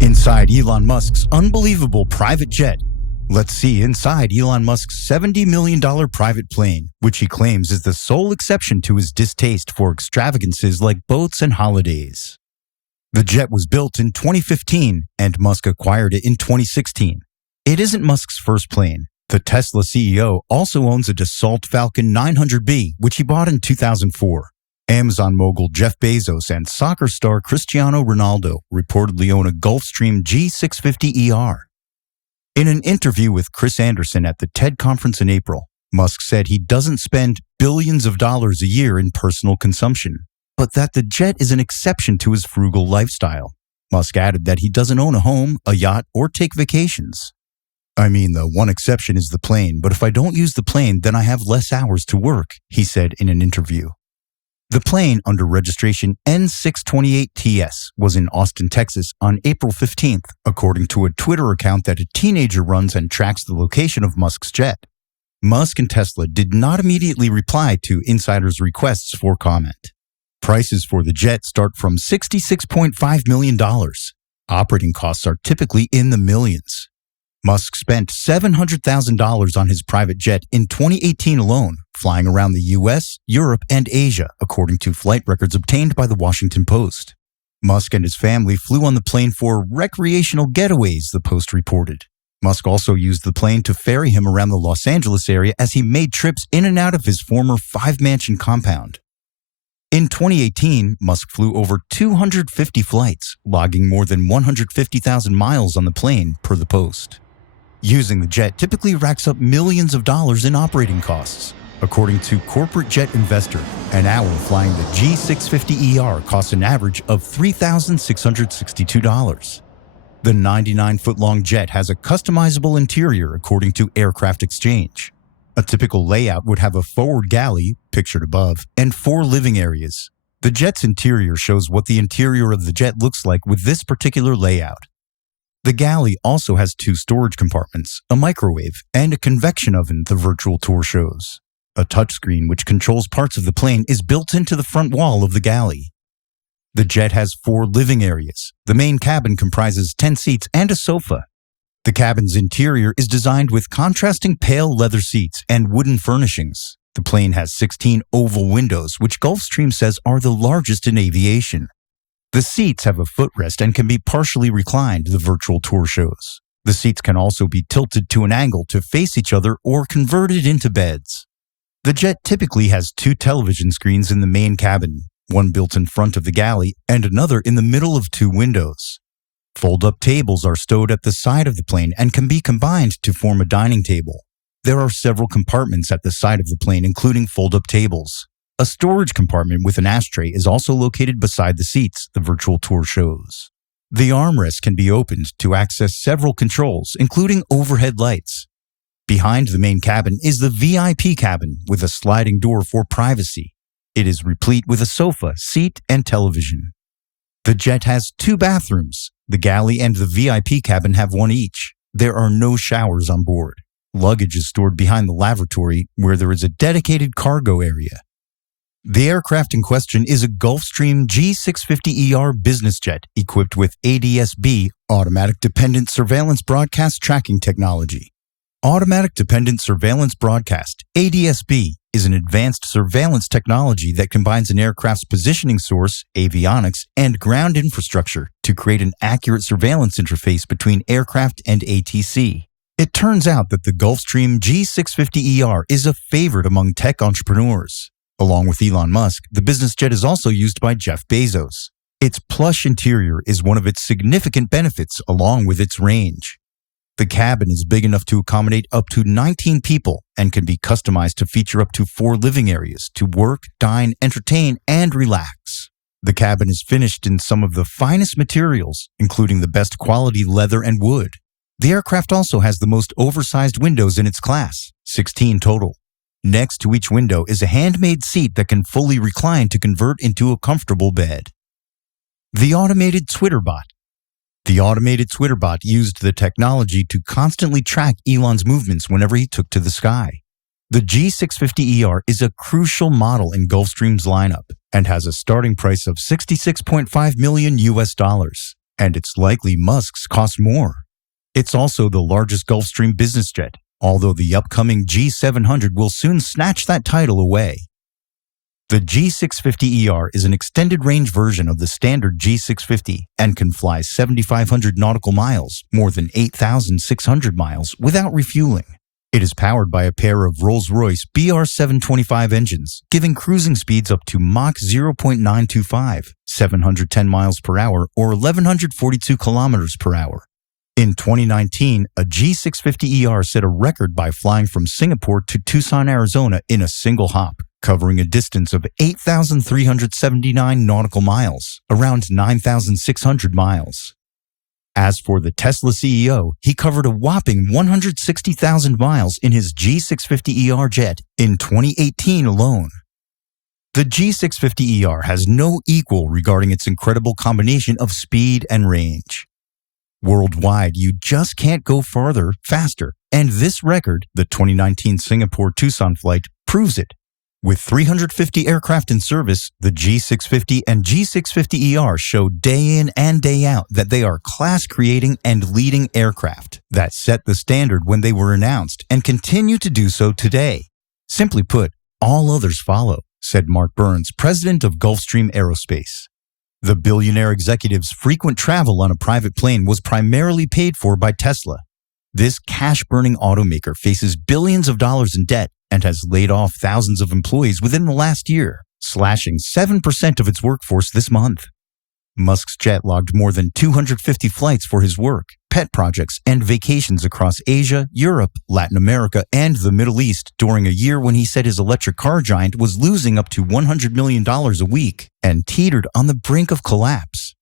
Inside Elon Musk's unbelievable private jet. Let's see inside Elon Musk's $70 million private plane, which he claims is the sole exception to his distaste for extravagances like boats and holidays. The jet was built in 2015, and Musk acquired it in 2016. It isn't Musk's first plane. The Tesla CEO also owns a Dassault Falcon 900B, which he bought in 2004. Amazon mogul Jeff Bezos and soccer star Cristiano Ronaldo reportedly own a Gulfstream G650ER. In an interview with Chris Anderson at the TED conference in April, Musk said he doesn't spend billions of dollars a year in personal consumption, but that the jet is an exception to his frugal lifestyle. Musk added that he doesn't own a home, a yacht, or take vacations. "I mean, the one exception is the plane, but if I don't use the plane, then I have less hours to work," he said in an interview. The plane, under registration N628TS, was in Austin, Texas on April 15th, according to a Twitter account that a teenager runs and tracks the location of Musk's jet. Musk and Tesla did not immediately reply to insiders' requests for comment. Prices for the jet start from $66.5 million. Operating costs are typically in the millions. Musk spent $700,000 on his private jet in 2018 alone, flying around the US, Europe, and Asia, according to flight records obtained by the Washington Post. Musk and his family flew on the plane for recreational getaways, the Post reported. Musk also used the plane to ferry him around the Los Angeles area as he made trips in and out of his former five-mansion compound. In 2018, Musk flew over 250 flights, logging more than 150,000 miles on the plane, per the Post. Using the jet typically racks up millions of dollars in operating costs. According to Corporate Jet Investor, an hour flying the G650ER costs an average of $3,662. The 99-foot-long jet has a customizable interior, according to Aircraft Exchange. A typical layout would have a forward galley, pictured above, and 4 living areas. The jet's interior shows what the interior of the jet looks like with this particular layout. The galley also has 2 storage compartments, a microwave, and a convection oven, the virtual tour shows. A touchscreen which controls parts of the plane is built into the front wall of the galley. The jet has 4 living areas. The main cabin comprises 10 seats and a sofa. The cabin's interior is designed with contrasting pale leather seats and wooden furnishings. The plane has 16 oval windows, which Gulfstream says are the largest in aviation. The seats have a footrest and can be partially reclined, the virtual tour shows. The seats can also be tilted to an angle to face each other or converted into beds. The jet typically has 2 television screens in the main cabin, one built in front of the galley and another in the middle of 2 windows. Fold-up tables are stowed at the side of the plane and can be combined to form a dining table. There are several compartments at the side of the plane, including fold-up tables. A storage compartment with an ashtray is also located beside the seats, the virtual tour shows. The armrest can be opened to access several controls, including overhead lights. Behind the main cabin is the VIP cabin with a sliding door for privacy. It is replete with a sofa, seat, and television. The jet has 2 bathrooms. The galley and the VIP cabin have 1 each. There are no showers on board. Luggage is stored behind the lavatory, where there is a dedicated cargo area. The aircraft in question is a Gulfstream G650ER business jet equipped with ADS-B, Automatic Dependent Surveillance Broadcast Tracking Technology. Automatic Dependent Surveillance Broadcast, ADS-B, is an advanced surveillance technology that combines an aircraft's positioning source, avionics, and ground infrastructure to create an accurate surveillance interface between aircraft and ATC. It turns out that the Gulfstream G650ER is a favorite among tech entrepreneurs. Along with Elon Musk, the business jet is also used by Jeff Bezos. Its plush interior is one of its significant benefits, along with its range. The cabin is big enough to accommodate up to 19 people and can be customized to feature up to 4 living areas to work, dine, entertain, and relax. The cabin is finished in some of the finest materials, including the best quality leather and wood. The aircraft also has the most oversized windows in its class, 16 total. Next to each window is a handmade seat that can fully recline to convert into a comfortable bed. The automated Twitterbot. The automated Twitterbot used the technology to constantly track Elon's movements whenever he took to the sky. The G650ER is a crucial model in Gulfstream's lineup and has a starting price of $66.5 million. And it's likely Musk's costs more. It's also the largest Gulfstream business jet, although the upcoming G700 will soon snatch that title away. The G650ER is an extended-range version of the standard G650 and can fly 7,500 nautical miles, more than 8,600 miles, without refueling. It is powered by a pair of Rolls-Royce BR725 engines, giving cruising speeds up to Mach 0.925, 710 miles per hour, or 1,142 kilometers per hour. In 2019, a G650ER set a record by flying from Singapore to Tucson, Arizona in a single hop, covering a distance of 8,379 nautical miles, around 9,600 miles. As for the Tesla CEO, he covered a whopping 160,000 miles in his G650ER jet in 2018 alone. The G650ER has no equal regarding its incredible combination of speed and range. Worldwide, you just can't go farther, faster, and this record, the 2019 Singapore-Tucson flight, proves it. With 350 aircraft in service, the G650 and G650ER show day in and day out that they are class-creating and leading aircraft that set the standard when they were announced and continue to do so today. Simply put, all others follow, said Mark Burns, president of Gulfstream Aerospace. The billionaire executive's frequent travel on a private plane was primarily paid for by Tesla. This cash-burning automaker faces billions of dollars in debt and has laid off thousands of employees within the last year, slashing 7% of its workforce this month. Musk's jet logged more than 250 flights for his work, pet projects, and vacations across Asia, Europe, Latin America, and the Middle East during a year when he said his electric car giant was losing up to $100 million a week and teetered on the brink of collapse.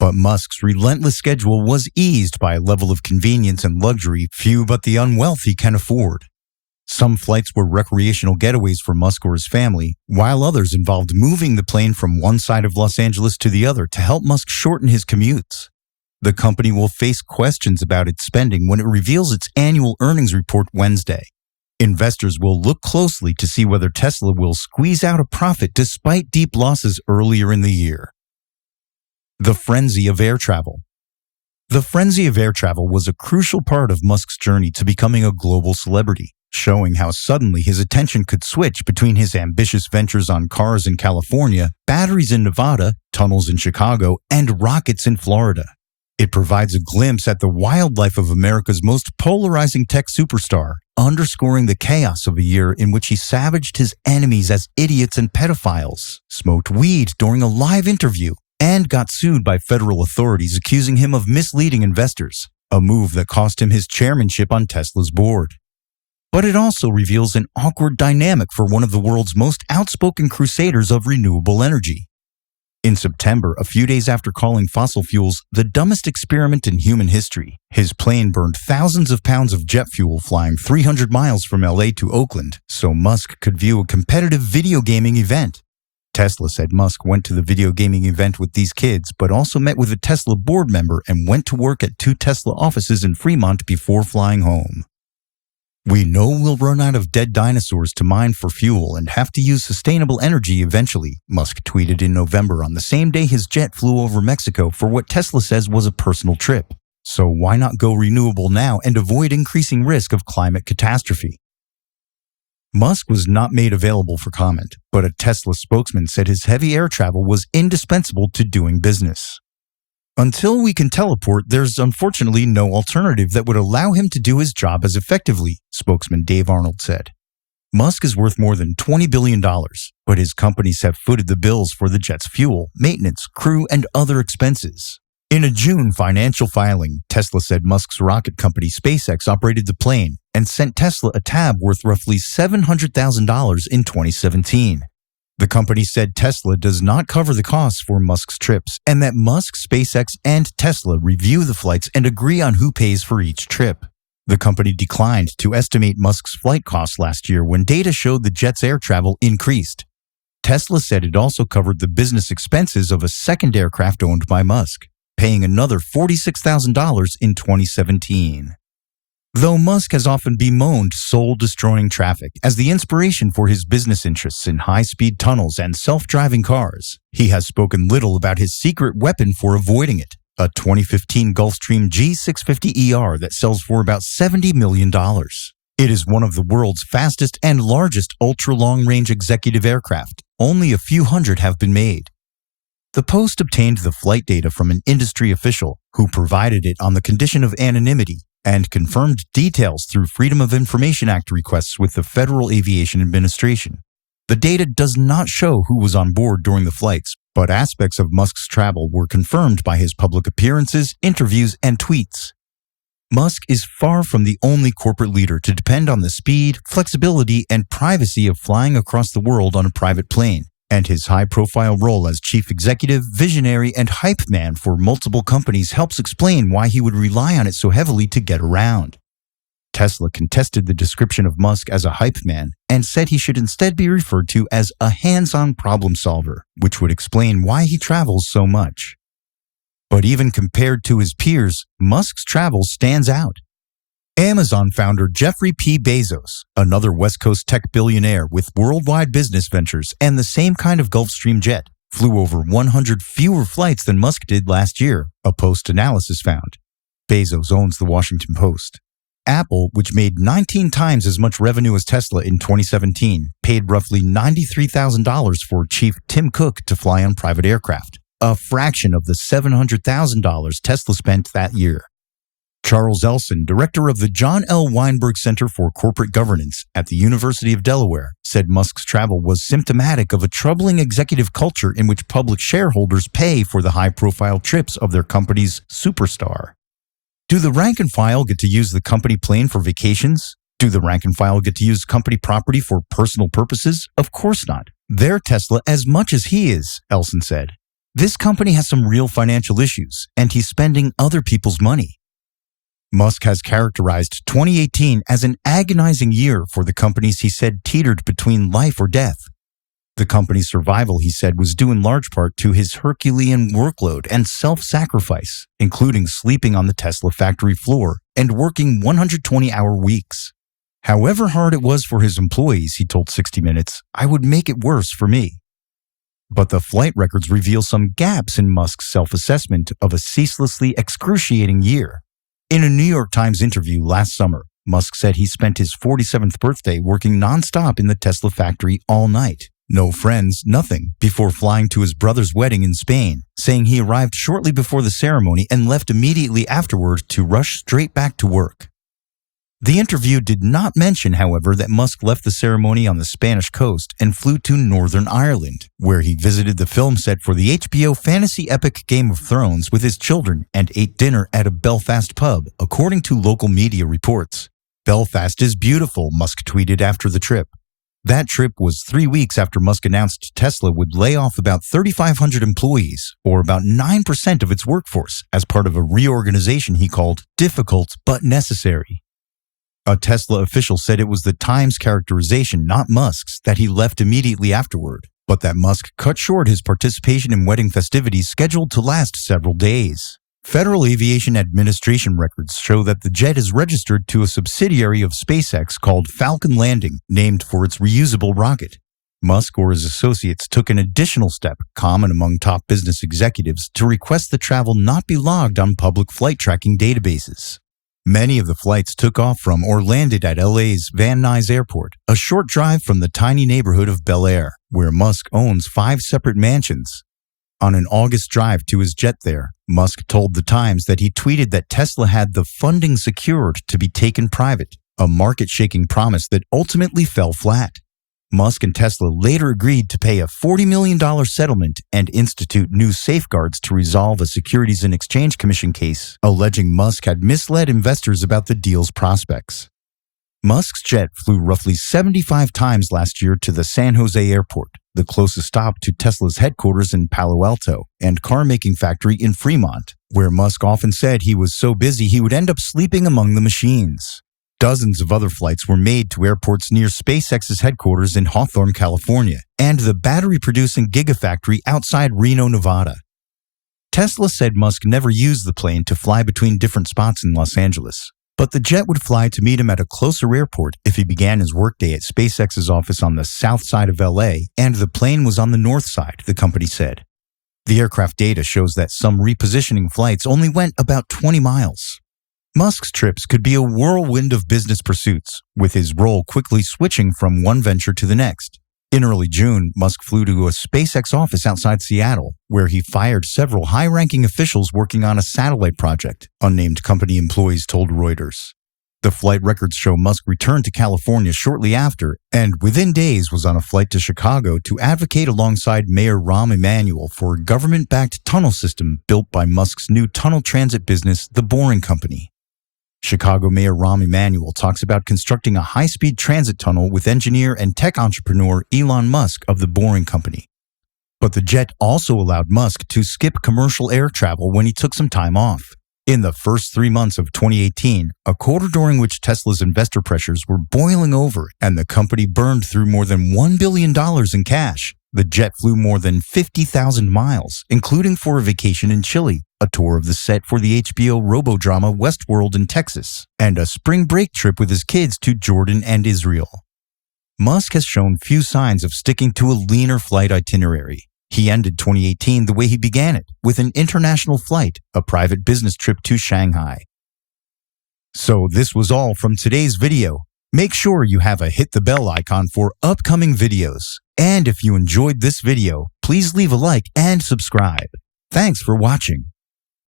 But Musk's relentless schedule was eased by a level of convenience and luxury few but the unwealthy can afford. Some flights were recreational getaways for Musk or his family, while others involved moving the plane from one side of Los Angeles to the other to help Musk shorten his commutes. The company will face questions about its spending when it reveals its annual earnings report Wednesday. Investors will look closely to see whether Tesla will squeeze out a profit despite deep losses earlier in the year. The frenzy of air travel. The frenzy of air travel was a crucial part of Musk's journey to becoming a global celebrity, showing how suddenly his attention could switch between his ambitious ventures on cars in California, batteries in Nevada, tunnels in Chicago, and rockets in Florida. It provides a glimpse at the wildlife of America's most polarizing tech superstar, underscoring the chaos of a year in which he savaged his enemies as idiots and pedophiles, smoked weed during a live interview, and got sued by federal authorities accusing him of misleading investors, a move that cost him his chairmanship on Tesla's board. But it also reveals an awkward dynamic for one of the world's most outspoken crusaders of renewable energy. In September, a few days after calling fossil fuels the dumbest experiment in human history, his plane burned thousands of pounds of jet fuel flying 300 miles from LA to Oakland so Musk could view a competitive video gaming event. Tesla said Musk went to the video gaming event with these kids, but also met with a Tesla board member and went to work at 2 Tesla offices in Fremont before flying home. "We know we'll run out of dead dinosaurs to mine for fuel and have to use sustainable energy eventually," Musk tweeted in November on the same day his jet flew over Mexico for what Tesla says was a personal trip. So why not go renewable now and avoid increasing risk of climate catastrophe? Musk was not made available for comment, but a Tesla spokesman said his heavy air travel was indispensable to doing business. "Until we can teleport, there's unfortunately no alternative that would allow him to do his job as effectively," spokesman Dave Arnold said. Musk is worth more than $20 billion, but his companies have footed the bills for the jet's fuel, maintenance, crew, and other expenses. In a June financial filing, Tesla said Musk's rocket company SpaceX operated the plane and sent Tesla a tab worth roughly $700,000 in 2017. The company said Tesla does not cover the costs for Musk's trips and that Musk, SpaceX, and Tesla review the flights and agree on who pays for each trip. The company declined to estimate Musk's flight costs last year when data showed the jet's air travel increased. Tesla said it also covered the business expenses of a second aircraft owned by Musk, paying another $46,000 in 2017. Though Musk has often bemoaned soul-destroying traffic as the inspiration for his business interests in high-speed tunnels and self-driving cars, he has spoken little about his secret weapon for avoiding it, a 2015 Gulfstream G650ER that sells for about $70 million. It is one of the world's fastest and largest ultra-long-range executive aircraft. Only a few hundred have been made. The Post obtained the flight data from an industry official who provided it on the condition of anonymity and confirmed details through Freedom of Information Act requests with the Federal Aviation Administration. The data does not show who was on board during the flights, but aspects of Musk's travel were confirmed by his public appearances, interviews, and tweets. Musk is far from the only corporate leader to depend on the speed, flexibility, and privacy of flying across the world on a private plane, and his high-profile role as chief executive, visionary, and hype man for multiple companies helps explain why he would rely on it so heavily to get around. Tesla contested the description of Musk as a hype man and said he should instead be referred to as a hands-on problem solver, which would explain why he travels so much. But even compared to his peers, Musk's travel stands out. Amazon founder Jeffrey P. Bezos, another West Coast tech billionaire with worldwide business ventures and the same kind of Gulfstream jet, flew over 100 fewer flights than Musk did last year, a Post analysis found. Bezos owns the Washington Post. Apple, which made 19 times as much revenue as Tesla in 2017, paid roughly $93,000 for Chief Tim Cook to fly on private aircraft, a fraction of the $700,000 Tesla spent that year. Charles Elson, director of the John L. Weinberg Center for Corporate Governance at the University of Delaware, said Musk's travel was symptomatic of a troubling executive culture in which public shareholders pay for the high-profile trips of their company's superstar. Do the rank and file get to use the company plane for vacations? Do the rank and file get to use company property for personal purposes? Of course not. They're Tesla as much as he is, Elson said. This company has some real financial issues, and he's spending other people's money. Musk has characterized 2018 as an agonizing year for the companies he said teetered between life or death. The company's survival, he said, was due in large part to his Herculean workload and self-sacrifice, including sleeping on the Tesla factory floor and working 120-hour weeks. However hard it was for his employees, he told 60 Minutes, I would make it worse for me. But the flight records reveal some gaps in Musk's self-assessment of a ceaselessly excruciating year. In a New York Times interview last summer, Musk said he spent his 47th birthday working nonstop in the Tesla factory all night. No friends, nothing, before flying to his brother's wedding in Spain, saying he arrived shortly before the ceremony and left immediately afterward to rush straight back to work. The interview did not mention, however, that Musk left the ceremony on the Spanish coast and flew to Northern Ireland, where he visited the film set for the HBO fantasy epic Game of Thrones with his children and ate dinner at a Belfast pub, according to local media reports. Belfast is beautiful, Musk tweeted after the trip. That trip was 3 weeks after Musk announced Tesla would lay off about 3,500 employees, or about 9% of its workforce, as part of a reorganization he called difficult but necessary. A Tesla official said it was the Times' characterization, not Musk's, that he left immediately afterward, but that Musk cut short his participation in wedding festivities scheduled to last several days. Federal Aviation Administration records show that the jet is registered to a subsidiary of SpaceX called Falcon Landing, named for its reusable rocket. Musk or his associates took an additional step, common among top business executives, to request the travel not be logged on public flight tracking databases. Many of the flights took off from or landed at LA's Van Nuys Airport, a short drive from the tiny neighborhood of Bel Air, where Musk owns 5 separate mansions. On an August drive to his jet there, Musk told The Times that he tweeted that Tesla had the funding secured to be taken private, a market-shaking promise that ultimately fell flat. Musk and Tesla later agreed to pay a $40 million settlement and institute new safeguards to resolve a Securities and Exchange Commission case alleging Musk had misled investors about the deal's prospects. Musk's jet flew roughly 75 times last year to the San Jose airport, the closest stop to Tesla's headquarters in Palo Alto and car-making factory in Fremont, where Musk often said he was so busy he would end up sleeping among the machines. Dozens of other flights were made to airports near SpaceX's headquarters in Hawthorne, California, and the battery-producing gigafactory outside Reno, Nevada. Tesla said Musk never used the plane to fly between different spots in Los Angeles, but the jet would fly to meet him at a closer airport if he began his workday at SpaceX's office on the south side of LA, and the plane was on the north side, the company said. The aircraft data shows that some repositioning flights only went about 20 miles. Musk's trips could be a whirlwind of business pursuits, with his role quickly switching from one venture to the next. In early June, Musk flew to a SpaceX office outside Seattle, where he fired several high-ranking officials working on a satellite project, unnamed company employees told Reuters. The flight records show Musk returned to California shortly after, and within days was on a flight to Chicago to advocate alongside Mayor Rahm Emanuel for a government-backed tunnel system built by Musk's new tunnel transit business, the Boring Company. Chicago Mayor Rahm Emanuel talks about constructing a high-speed transit tunnel with engineer and tech entrepreneur Elon Musk of the Boring Company. But the jet also allowed Musk to skip commercial air travel when he took some time off. In the first 3 months of 2018, a quarter during which Tesla's investor pressures were boiling over and the company burned through more than $1 billion in cash, the jet flew more than 50,000 miles, including for a vacation in Chile, a tour of the set for the HBO robo-drama Westworld in Texas, and a spring break trip with his kids to Jordan and Israel. Musk has shown few signs of sticking to a leaner flight itinerary. He ended 2018 the way he began it, with an international flight, a private business trip to Shanghai. So this was all from today's video. Make sure you have a hit the bell icon for upcoming videos. And if you enjoyed this video, please leave a like and subscribe. Thanks for watching.